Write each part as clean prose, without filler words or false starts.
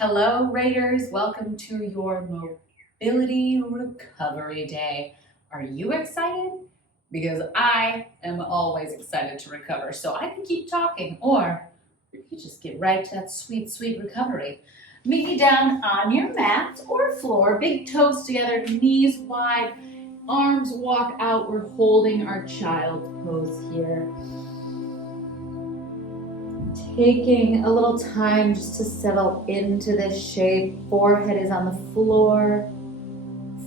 Hello, Raiders. Welcome to your mobility recovery day. Are you excited? Because I am always excited to recover, so I can keep talking, or you could just get right to that sweet, sweet recovery. Meet me down on your mat or floor, big toes together, knees wide, arms walk out. We're holding our child's pose here. Taking a little time just to settle into this shape. Forehead is on the floor.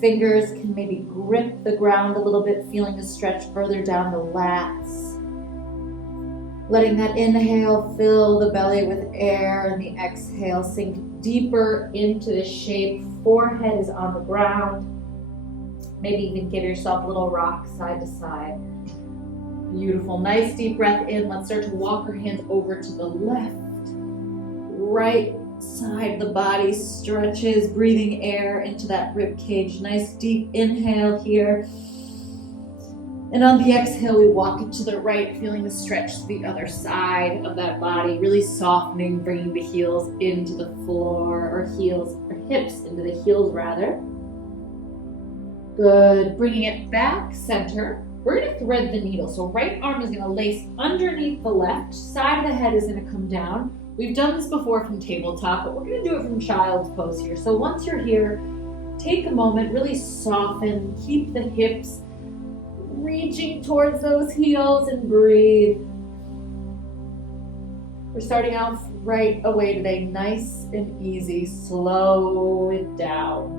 Fingers can maybe grip the ground a little bit, feeling the stretch further down the lats. Letting that inhale fill the belly with air and the exhale sink deeper into the shape. Forehead is on the ground. Maybe even give yourself a little rock side to side. Beautiful. Nice deep breath in. Let's start to walk our hands over to the left. Right side of the body stretches, breathing air into that rib cage. Nice deep inhale here. And on the exhale, we walk it to the right, feeling the stretch to the other side of that body, really softening, bringing the heels into the floor, or hips into the heels rather. Good. Bringing it back center. We're going to thread the needle. So right arm is going to lace underneath the left. Side of the head is going to come down. We've done this before from tabletop, but we're going to do it from child's pose here. So once you're here, take a moment, really soften, keep the hips reaching towards those heels and breathe. We're starting off right away today, nice and easy. Slow it down.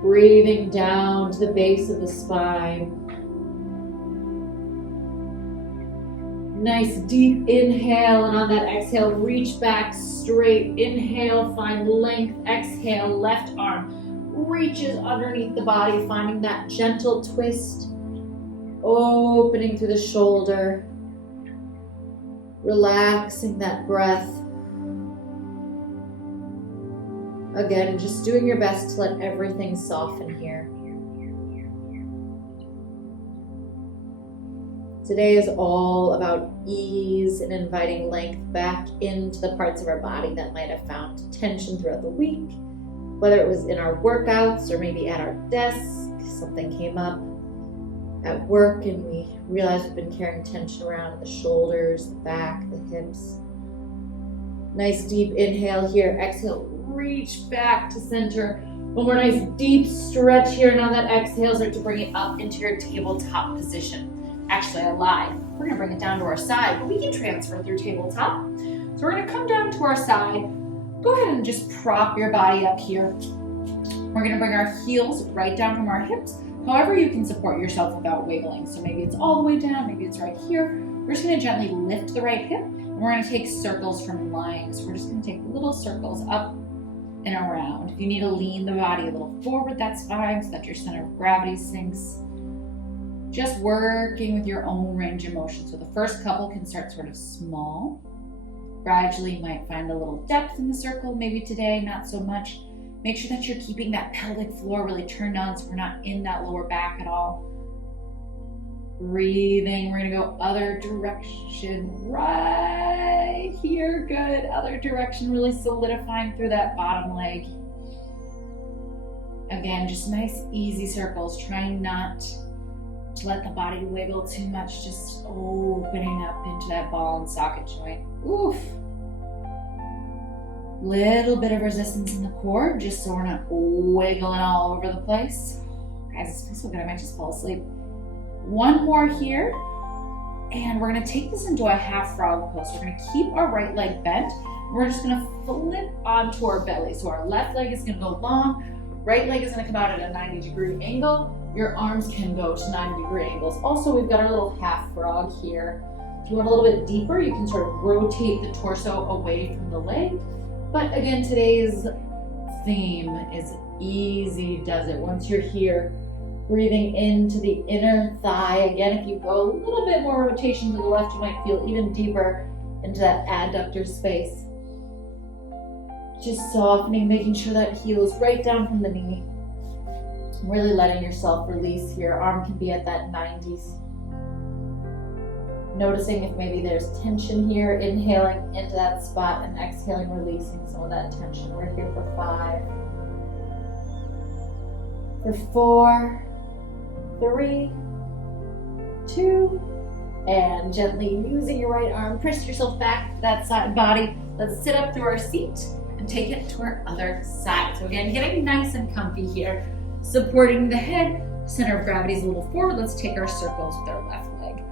Breathing down to the base of the spine. Nice deep inhale, and on that exhale, reach back straight. Inhale, find length. Exhale, left arm reaches underneath the body, finding that gentle twist. Opening through the shoulder. Relaxing that breath. Again, just doing your best to let everything soften here. Today is all about ease and inviting length back into the parts of our body that might have found tension throughout the week, whether it was in our workouts or maybe at our desk, something came up at work and we realized we've been carrying tension around in the shoulders, the back, the hips. Nice deep inhale here, exhale. Reach back to center. One more nice deep stretch here. Now that exhale, start to bring it up into your tabletop position. Actually, I lied. We're gonna bring it down to our side, but we can transfer through tabletop. So we're gonna come down to our side. Go ahead and just prop your body up here. We're gonna bring our heels right down from our hips. However you can support yourself without wiggling. So maybe it's all the way down, maybe it's right here. We're just gonna gently lift the right hip, and we're gonna take circles from lying. So we're just gonna take little circles up and around. If you need to lean the body a little forward, that's fine, so that your center of gravity sinks. Just working with your own range of motion. So the first couple can start sort of small. Gradually you might find a little depth in the circle. Maybe today, not so much. Make sure that you're keeping that pelvic floor really turned on so we're not in that lower back at all. Breathing, we're gonna go other direction, right here, good. Other direction, really solidifying through that bottom leg. Again, just nice, easy circles, trying not to let the body wiggle too much, just opening up into that ball and socket joint. Oof. Little bit of resistance in the core, just so we're not wiggling all over the place. Guys, this feels so good, I might just fall asleep. One more here, and we're gonna take this into a half frog pose. We're gonna keep our right leg bent. We're just gonna flip onto our belly. So our left leg is gonna go long, right leg is gonna come out at a 90-degree angle. Your arms can go to 90-degree angles. Also, we've got our little half frog here. If you want a little bit deeper, you can sort of rotate the torso away from the leg. But again, today's theme is easy does it. Once you're here, breathing into the inner thigh. Again, if you go a little bit more rotation to the left, you might feel even deeper into that adductor space. Just softening, making sure that heel is right down from the knee. Really letting yourself release here. Arm can be at that 90s. Noticing if maybe there's tension here, inhaling into that spot and exhaling, releasing some of that tension. We're here for 5, for 4, 3, 2, and gently using your right arm, press yourself back to that side body. Let's sit up through our seat and take it to our other side. So again, getting nice and comfy here, supporting the head, center of gravity is a little forward. Let's take our circles with our left leg.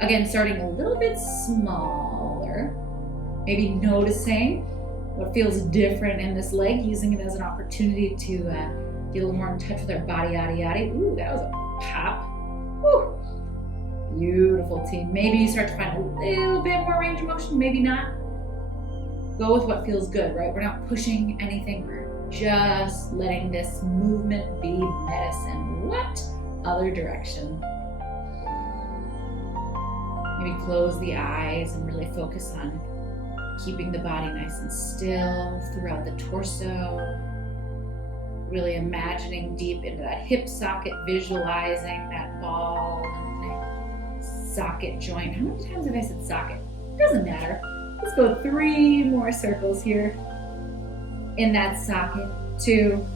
Again, starting a little bit smaller, maybe noticing what feels different in this leg, using it as an opportunity to get a little more in touch with our body, yada, yada. Ooh, that was a pop. Woo. Beautiful, team. Maybe you start to find a little bit more range of motion, maybe not. Go with what feels good, right? We're not pushing anything. We're just letting this movement be medicine. What other direction? Maybe close the eyes and really focus on keeping the body nice and still throughout the torso. Really imagining deep into that hip socket, visualizing that ball and socket joint. How many times have I said socket? Doesn't matter. Let's go 3 more circles here in that socket. 2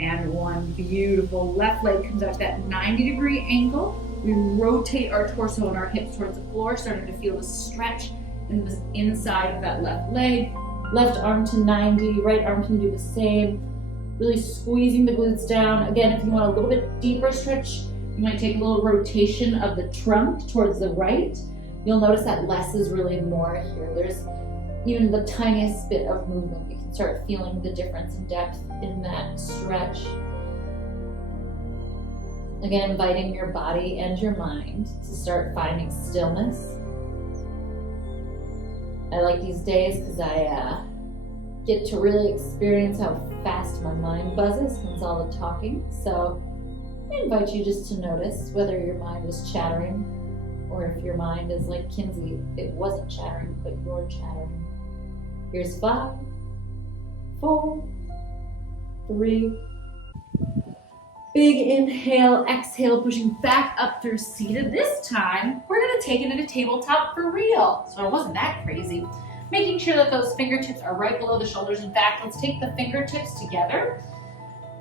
and 1. Beautiful. Left leg comes out to that 90-degree angle. We rotate our torso and our hips towards the floor, starting to feel the stretch in the inside of that left leg. Left arm to 90, right arm can do the same. Really squeezing the glutes down. Again, if you want a little bit deeper stretch, you might take a little rotation of the trunk towards the right. You'll notice that less is really more here. There's even the tiniest bit of movement. You can start feeling the difference in depth in that stretch. Again, inviting your body and your mind to start finding stillness. I like these days because I get to really experience how fast my mind buzzes since all the talking. So I invite you just to notice whether your mind is chattering or if your mind is like Kinsey, it wasn't chattering, but you're chattering. Here's 5, 4, 3. Big inhale, exhale, pushing back up through seated. This time, we're gonna take it into tabletop for real. So it wasn't that crazy. Making sure that those fingertips are right below the shoulders. In fact, let's take the fingertips together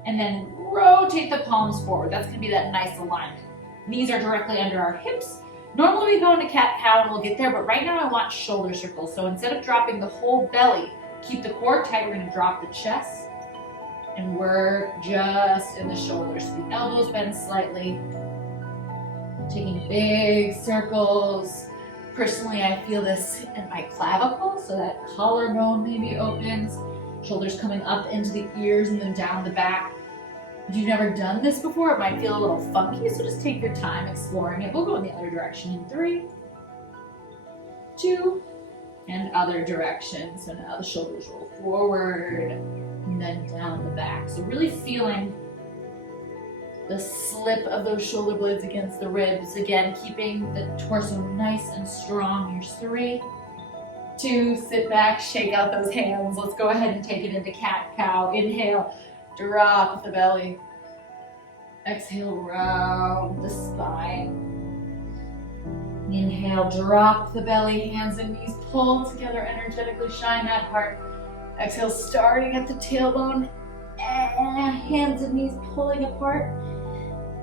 and then rotate the palms forward. That's gonna be that nice alignment. Knees are directly under our hips. Normally we go into cat-cow and we'll get there, but right now I want shoulder circles. So instead of dropping the whole belly, keep the core tight, we're gonna drop the chest and work just in the shoulders. So the elbows bend slightly, taking big circles. Personally, I feel this in my clavicle, so that collarbone maybe opens, shoulders coming up into the ears and then down the back. If you've never done this before, it might feel a little funky, so just take your time exploring it. We'll go in the other direction in 3, 2, and other direction. So now the shoulders roll forward and then down the back. So really feeling the slip of those shoulder blades against the ribs. Again, keeping the torso nice and strong. Here's 3, 2, sit back, shake out those hands. Let's go ahead and take it into cat-cow. Inhale, drop the belly. Exhale, round the spine. Inhale, drop the belly, hands and knees pull together, energetically shine that heart. Exhale, starting at the tailbone, and hands and knees pulling apart.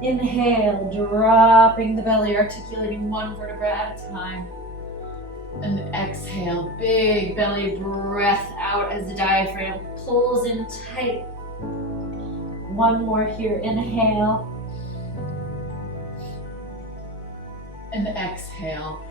Inhale, dropping the belly, articulating 1 vertebra at a time. And exhale, big belly breath out as the diaphragm pulls in tight. 1 more here, inhale. And exhale.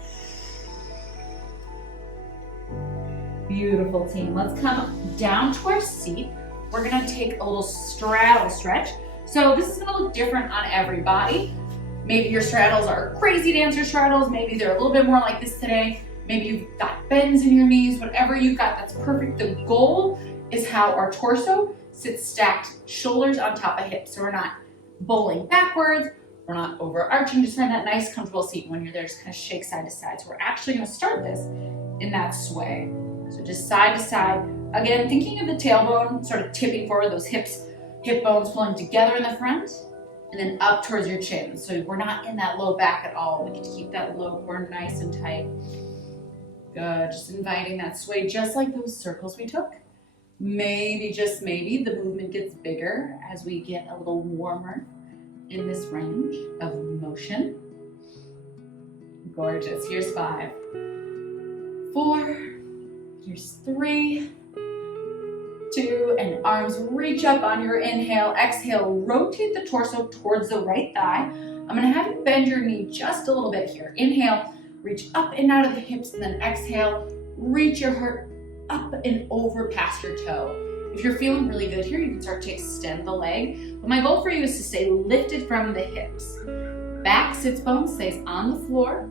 Beautiful, team. Let's come down to our seat. We're gonna take a little straddle stretch. So this is gonna look different on everybody. Maybe your straddles are crazy dancer straddles. Maybe they're a little bit more like this today. Maybe you've got bends in your knees. Whatever you've got, that's perfect. The goal is how our torso sits stacked, shoulders on top of hips. So we're not bowling backwards. We're not overarching. Just find that nice, comfortable seat. When you're there, just kind of shake side to side. So we're actually gonna start this in that sway. So just side to side. Again, thinking of the tailbone sort of tipping forward, those hips, hip bones pulling together in the front. and then up towards your chin. So we're not in that low back at all. We can keep that low core nice and tight. Good, just inviting that sway just like those circles we took. Maybe, just maybe, the movement gets bigger as we get a little warmer in this range of motion. Gorgeous. Here's 5, 4, here's 3, 2, and arms reach up on your inhale. Exhale, rotate the torso towards the right thigh. I'm going to have you bend your knee just a little bit here. Inhale, reach up and out of the hips, and then exhale, reach your heart up and over past your toe. If you're feeling really good here, you can start to extend the leg. But my goal for you is to stay lifted from the hips. Back sits bone stays on the floor.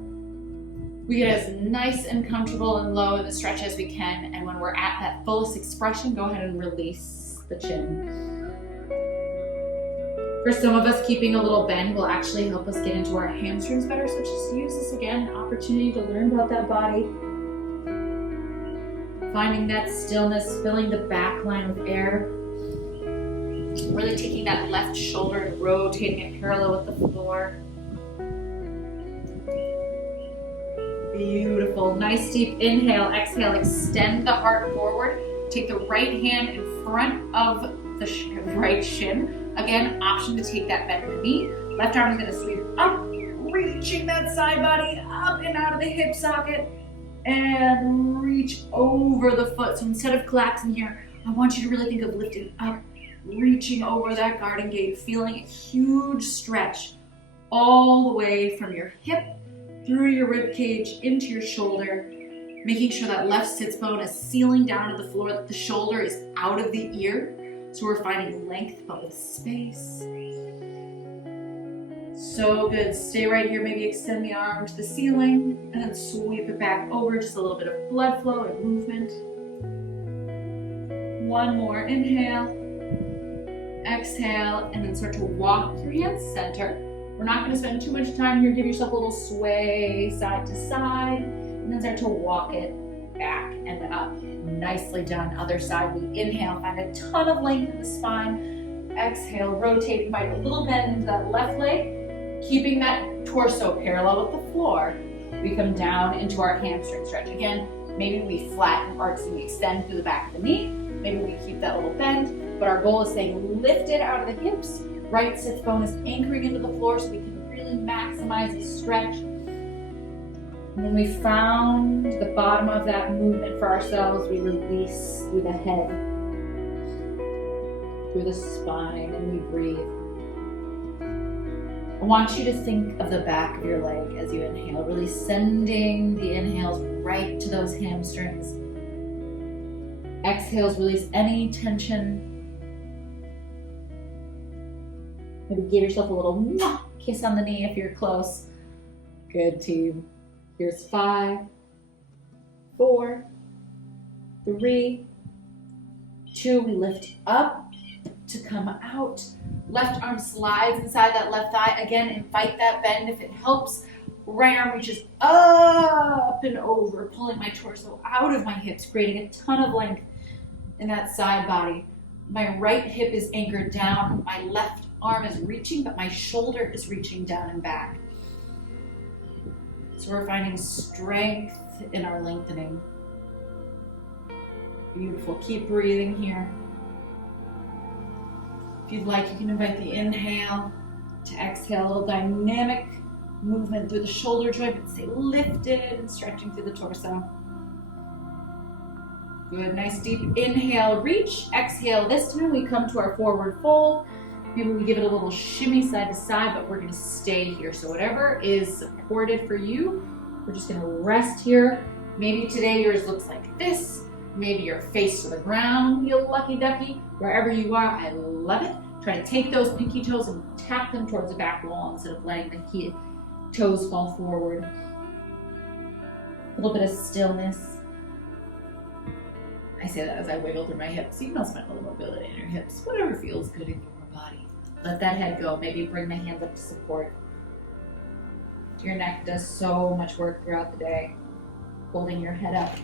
We get as nice and comfortable and low in the stretch as we can. And when we're at that fullest expression, go ahead and release the chin. For some of us, keeping a little bend will actually help us get into our hamstrings better. So just use this again, an opportunity to learn about that body. Finding that stillness, filling the back line with air. Really taking that left shoulder and rotating it parallel with the floor. Beautiful. Nice deep inhale. Exhale, extend the heart forward. Take the right hand in front of the right shin. Again, option to take that bend in the knee. Left arm is going to sweep up, reaching that side body up and out of the hip socket. And reach over the foot. So instead of collapsing here, I want you to really think of lifting up, reaching over that garden gate, feeling a huge stretch all the way from your hip through your rib cage into your shoulder, making sure that left sits bone is sealing down to the floor, that the shoulder is out of the ear. So we're finding length but with space. So good. Stay right here. Maybe extend the arm to the ceiling and then sweep it back over. Just a little bit of blood flow and movement. One more. Inhale. Exhale. And then start to walk your hands center. We're not going to spend too much time here. Give yourself a little sway side to side. And then start to walk it back and up. Nicely done. Other side. We inhale. Find a ton of length in the spine. Exhale. Rotate. Invite a little bend into that left leg. Keeping that torso parallel with the floor, we come down into our hamstring stretch. Again, maybe we flatten arcs and we extend through the back of the knee. Maybe we keep that little bend, but our goal is staying lifted out of the hips. Right sits bone is anchoring into the floor so we can really maximize the stretch. And when we found the bottom of that movement for ourselves, we release through the head, through the spine, and we breathe. I want you to think of the back of your leg as you inhale, really sending the inhales right to those hamstrings. Exhales, release any tension. Maybe give yourself a little kiss on the knee if you're close. Good, team. Here's 5, 4, 3, 2. We lift up to come out. Left arm slides inside that left thigh. Again, invite that bend if it helps. Right arm reaches up and over, pulling my torso out of my hips, creating a ton of length in that side body. My right hip is anchored down. My left arm is reaching, but my shoulder is reaching down and back. So we're finding strength in our lengthening. Beautiful. Keep breathing here. If you'd like, you can invite the inhale to exhale, a little dynamic movement through the shoulder joint, but stay lifted and stretching through the torso. Good, nice deep inhale, reach, exhale. This time we come to our forward fold. Maybe we give it a little shimmy side to side, but we're gonna stay here. So whatever is supported for you, we're just gonna rest here. Maybe today yours looks like this. Maybe you're face to the ground, you lucky ducky. Wherever you are, I love it. Try to take those pinky toes and tap them towards the back wall instead of letting the toes fall forward. A little bit of stillness. I say that as I wiggle through my hips. You can also find a little mobility in your hips. Whatever feels good in your body. Let that head go. Maybe bring the hands up to support. Your neck does so much work throughout the day. Holding your head up.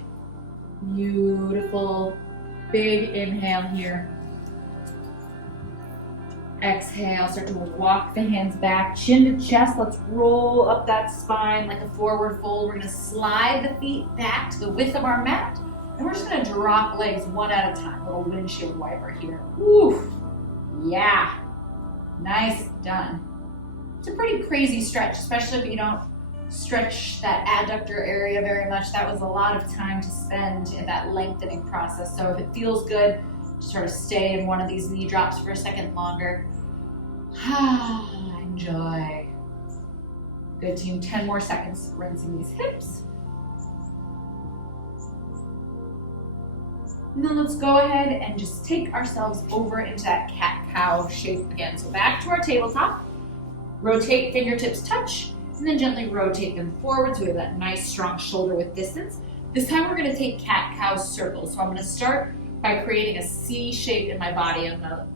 Beautiful. Big inhale here. Exhale, start to walk the hands back, chin to chest. Let's roll up that spine like a forward fold. We're gonna slide the feet back to the width of our mat. And we're just gonna drop legs one at a time. Little windshield wiper here. Woo! Yeah. Nice, done. It's a pretty crazy stretch, especially if you don't stretch that adductor area very much. That was a lot of time to spend in that lengthening process. So if it feels good, just sort of stay in one of these knee drops for a second longer. Enjoy. Good team, 10 more seconds rinsing these hips. And then let's go ahead and just take ourselves over into that cat-cow shape again. So back to our tabletop. Rotate, fingertips touch, and then gently rotate them forward so we have that nice strong shoulder width distance. This time we're gonna take cat-cow circles. So I'm gonna start by creating a C shape in my body. I'm gonna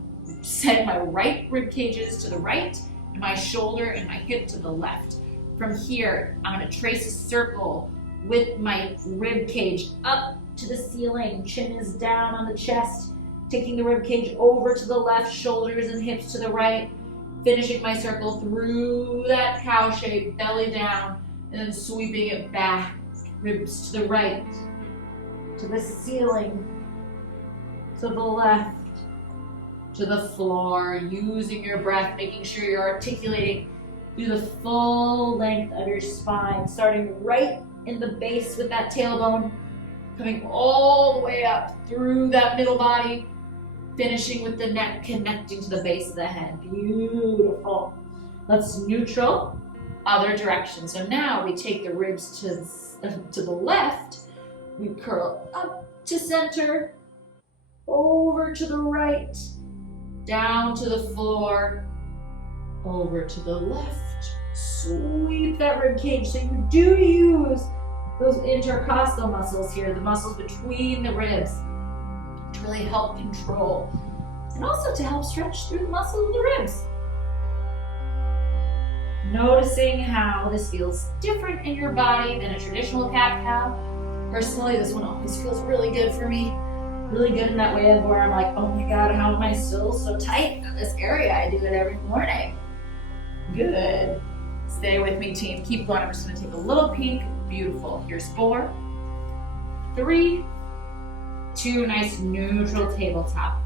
set my right rib cages to the right, and my shoulder and my hip to the left. From here, I'm gonna trace a circle with my rib cage up to the ceiling. Chin is down on the chest, taking the rib cage over to the left, shoulders and hips to the right, finishing my circle through that cow shape, belly down, and then sweeping it back, ribs to the right, to the ceiling, to the left, to the floor, using your breath, making sure you're articulating through the full length of your spine, starting right in the base with that tailbone, coming all the way up through that middle body, finishing with the neck connecting to the base of the head. Beautiful. Let's neutral, other direction. So now we take the ribs to the left, we curl up to center, over to the right, down to the floor, over to the left. Sweep that rib cage. So you do use those intercostal muscles here, the muscles between the ribs, to really help control and also to help stretch through the muscles of the ribs. Noticing how this feels different in your body than a traditional cat-cow. Personally, this one always feels really good for me. Really good in that way of where I'm like, oh my God, how am I still so tight in this area? I do it every morning. Good. Stay with me, team. Keep going. I'm just gonna take a little peek. Beautiful. Here's 4, 3, 2, nice neutral tabletop.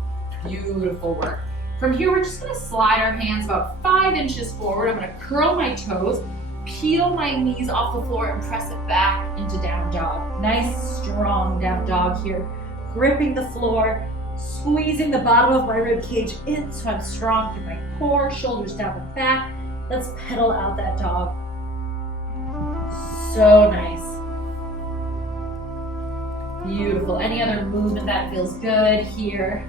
Beautiful work. From here, we're just gonna slide our hands about 5 inches forward. I'm gonna curl my toes, peel my knees off the floor, and press it back into down dog. Nice, strong down dog here. Gripping the floor, squeezing the bottom of my rib cage in so I'm strong through my core, shoulders down the back. Let's pedal out that dog. So nice. Beautiful. Any other movement that feels good here?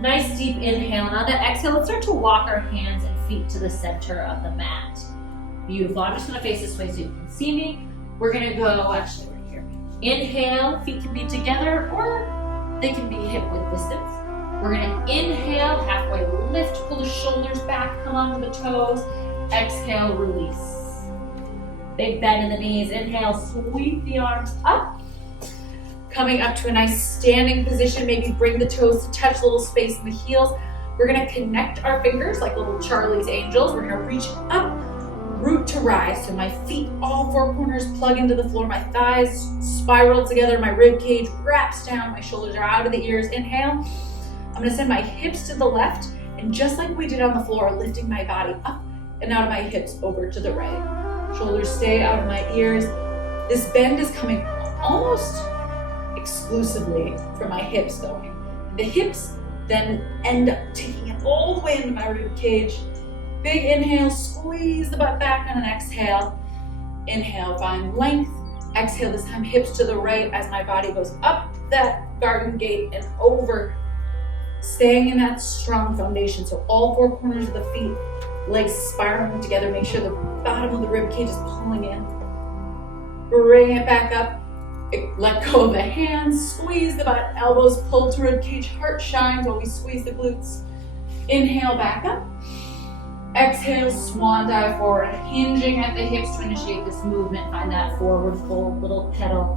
Nice deep inhale. And on that exhale, let's start to walk our hands and feet to the center of the mat. Beautiful. I'm just gonna face this way so you can see me. We're gonna go, actually right here. Inhale, feet can be together or they can be hip width distance. We're gonna inhale, halfway lift, pull the shoulders back, come onto the toes. Exhale, release. Big bend in the knees. Inhale, sweep the arms up. Coming up to a nice standing position, maybe bring the toes to touch, a little space in the heels. We're gonna connect our fingers like little Charlie's Angels. We're gonna reach up, root to rise. So my feet, all 4 corners plug into the floor. My thighs spiral together. My rib cage wraps down. My shoulders are out of the ears. Inhale. I'm gonna send my hips to the left. And just like we did on the floor, lifting my body up and out of my hips over to the right. Shoulders stay out of my ears. This bend is coming almost exclusively from my hips going. The hips then end up taking it all the way into my rib cage. Big inhale, squeeze the butt back on an exhale. Inhale, find length. Exhale, this time hips to the right as my body goes up that garden gate and over. Staying in that strong foundation. So all 4 corners of the feet, legs spiraling together. Make sure the bottom of the rib cage is pulling in. Bring it back up. Let go of the hands. Squeeze the butt. Elbows pull to rib cage. Heart shines while we squeeze the glutes. Inhale, back up. Exhale, swan dive forward. Hinging at the hips to initiate this movement. Find that forward fold, little pedal.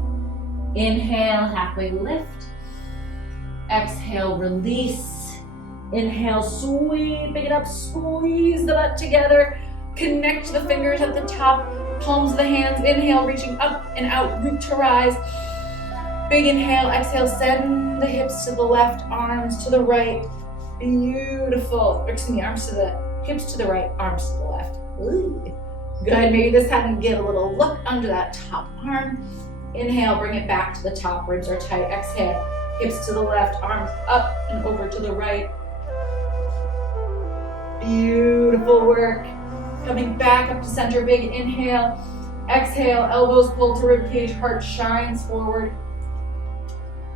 Inhale, halfway lift. Exhale, release. Inhale, sweeping it up, squeeze the butt together. Connect the fingers at the top, palms of the hands. Inhale, reaching up and out, root to rise. Big inhale, exhale, send the hips to the left, arms to the right. Beautiful. Excuse me, arms to the hips to the right, arms to the left. Ooh. Good. Maybe this time you get a little look under that top arm. Inhale, bring it back to the top, ribs are tight. Exhale, hips to the left, arms up and over to the right. Beautiful work. Coming back up to center, big inhale. Exhale, elbows pull to rib cage, heart shines forward.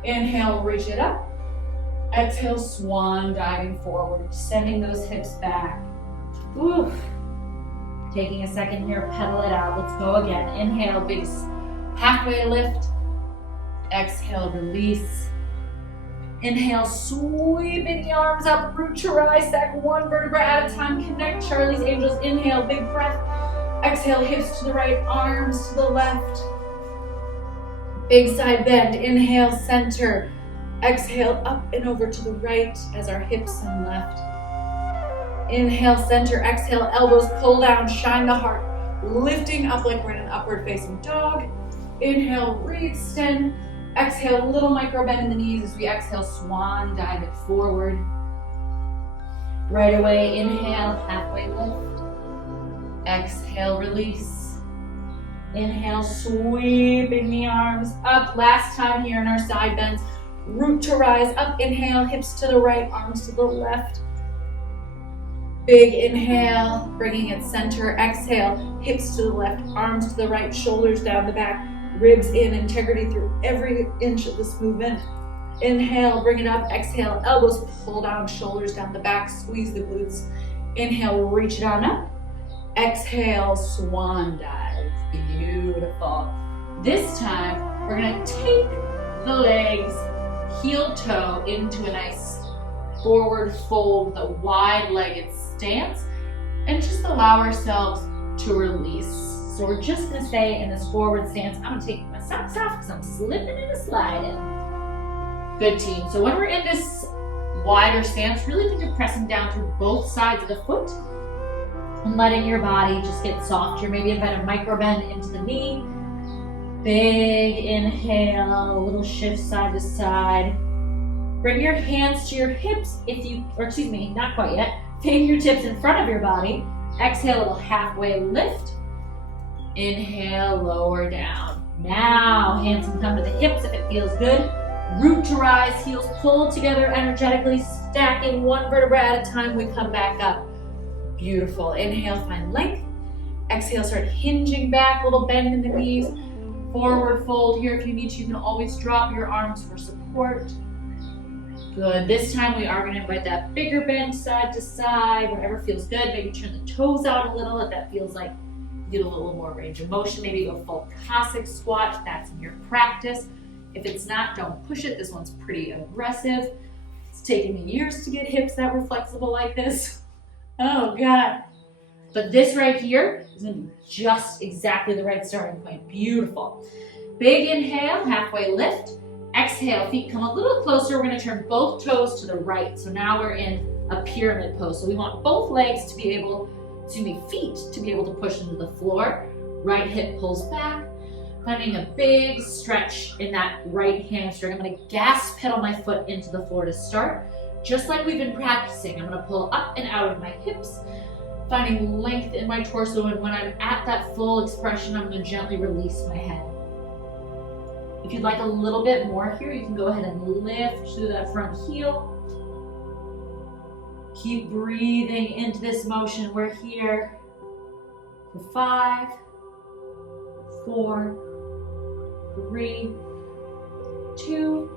Inhale, reach it up. Exhale, swan diving forward, sending those hips back. Oof. Taking a second here, pedal it out. Let's go again. Inhale, big halfway lift. Exhale, release. Inhale, sweeping the arms up, root to rise, stack one vertebra at a time, connect Charlie's Angels. Inhale, big breath. Exhale, hips to the right, arms to the left. Big side bend. Inhale, center. Exhale, up and over to the right as our hips and left. Inhale, center. Exhale, elbows pull down, shine the heart. Lifting up like we're in an upward facing dog. Inhale, re-extend. Exhale, little micro bend in the knees as we exhale, swan dive it forward. Right away, inhale, halfway lift. Exhale, release. Inhale, sweeping the arms up. Last time here in our side bends. Root to rise, up, inhale, hips to the right, arms to the left. Big inhale, bringing it center. Exhale, hips to the left, arms to the right, shoulders down the back. Ribs in, integrity through every inch of this movement. Inhale, bring it up. Exhale, elbows pull down, shoulders down the back, squeeze the glutes. Inhale, reach it on up. Exhale, swan dive. Beautiful. This time, we're gonna take the legs heel toe into a nice forward fold, the wide-legged stance, and just allow ourselves to release. So we're just gonna stay in this forward stance. I'm gonna take my socks off because I'm slipping and sliding. Good, team. So when we're in this wider stance, really think of pressing down through both sides of the foot and letting your body just get softer. Maybe invite a micro bend into the knee. Big inhale, a little shift side to side. Bring your hands to your hips not quite yet. Fingertips in front of your body. Exhale, a little halfway lift. Inhale, lower down. Now, hands can come to the hips if it feels good. Root to rise, heels pull together energetically, stacking one vertebra at a time. We come back up. Beautiful. Inhale, find length. Exhale, start hinging back, little bend in the knees. Forward fold here. If you need to, you can always drop your arms for support. Good. This time we are going to invite that bigger bend side to side, whatever feels good. Maybe turn the toes out a little if that feels like you get a little more range of motion. Maybe go full Cossack squat if that's in your practice. If it's not, don't push it. This one's pretty aggressive. It's taken me years to get hips that were flexible like this. Oh God. But this right here is going to be just exactly the right starting point. Beautiful. Big inhale, halfway lift. Exhale, feet come a little closer. We're going to turn both toes to the right. So now we're in a pyramid pose. So we want both legs to be able, feet to be able to push into the floor. Right hip pulls back. Finding a big stretch in that right hamstring. I'm going to gas pedal my foot into the floor to start. Just like we've been practicing, I'm going to pull up and out of my hips, finding length in my torso, and when I'm at that full expression, I'm going to gently release my head. If you'd like a little bit more here, you can go ahead and lift through that front heel. Keep breathing into this motion. We're here for 5, 4, 3, 2,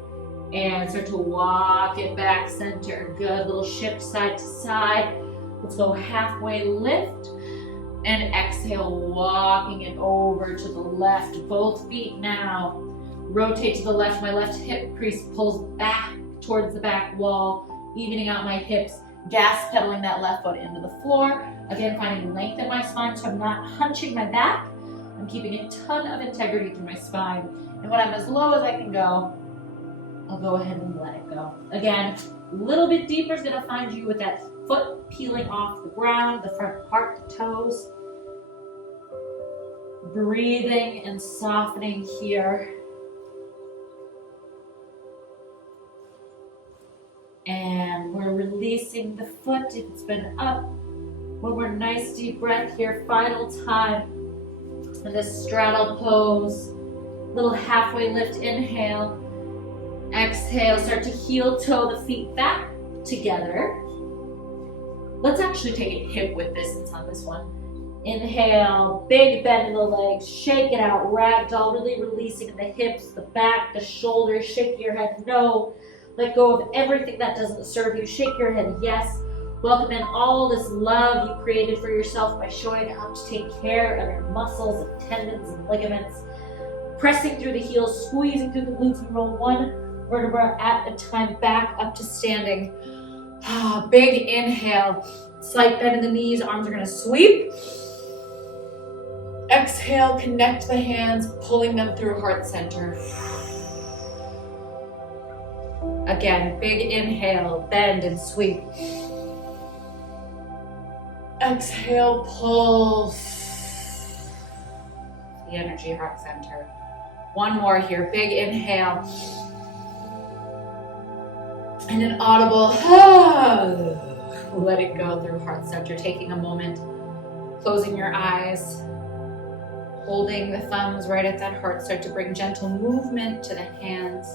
and start to walk it back center. Good, little shift side to side. Let's go halfway lift and exhale, walking it over to the left. Both feet now. Rotate to the left. My left hip crease pulls back towards the back wall, evening out my hips, gas pedaling that left foot into the floor. Again, finding length in my spine so I'm not hunching my back. I'm keeping a ton of integrity through my spine. And when I'm as low as I can go, I'll go ahead and let it go. Again, A little bit deeper is gonna find you with that foot peeling off the ground, the front part to toes. Breathing and softening here. And we're releasing the foot if it's been up. One more nice deep breath here, final time. In this straddle pose, little halfway lift, inhale. Exhale, start to heel toe the feet back together. Let's actually take a hip width distance on this one. Inhale, big bend in the legs, shake it out, ragdoll, really releasing the hips, the back, the shoulders, shake your head no. Let go of everything that doesn't serve you. Shake your head yes. Welcome in all this love you created for yourself by showing up to take care of your muscles and tendons and ligaments. Pressing through the heels, squeezing through the glutes. We roll one vertebra at a time back up to standing. Big inhale. Slight bend in the knees. Arms are going to sweep. Exhale, connect the hands, pulling them through heart center. Again, big inhale, bend and sweep. Exhale, pull the energy, heart center. One more here, big inhale. And an audible, let it go through heart center. Taking a moment, closing your eyes, holding the thumbs right at that heart. Start to bring gentle movement to the hands.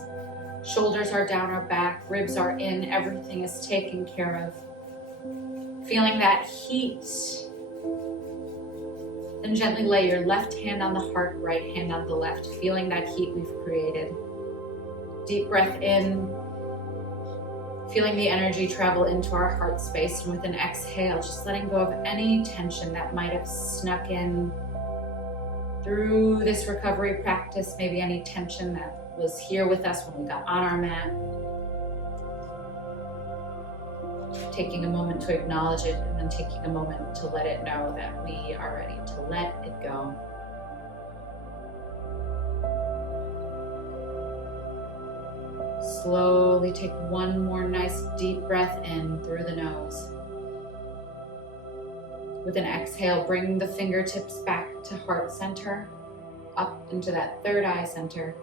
Shoulders are down our back, ribs are in, everything is taken care of. Feeling that heat. Then gently lay your left hand on the heart, right hand on the left, feeling that heat we've created. Deep breath in, feeling the energy travel into our heart space, and with an exhale, just letting go of any tension that might have snuck in through this recovery practice, maybe any tension that was here with us when we got on our mat. Taking a moment to acknowledge it, and then taking a moment to let it know that we are ready to let it go. Slowly take one more nice deep breath in through the nose. With an exhale, bring the fingertips back to heart center, up into that third eye center.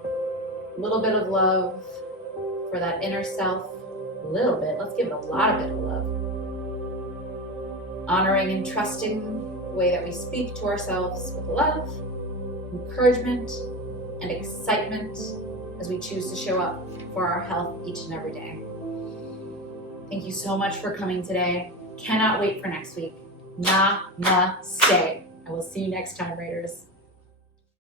A little bit of love for that inner self. A little bit, let's give it a lot of love. Honoring and trusting the way that we speak to ourselves with love, encouragement, and excitement as we choose to show up for our health each and every day. Thank you so much for coming today. Cannot wait for next week. Namaste. I will see you next time, Raiders.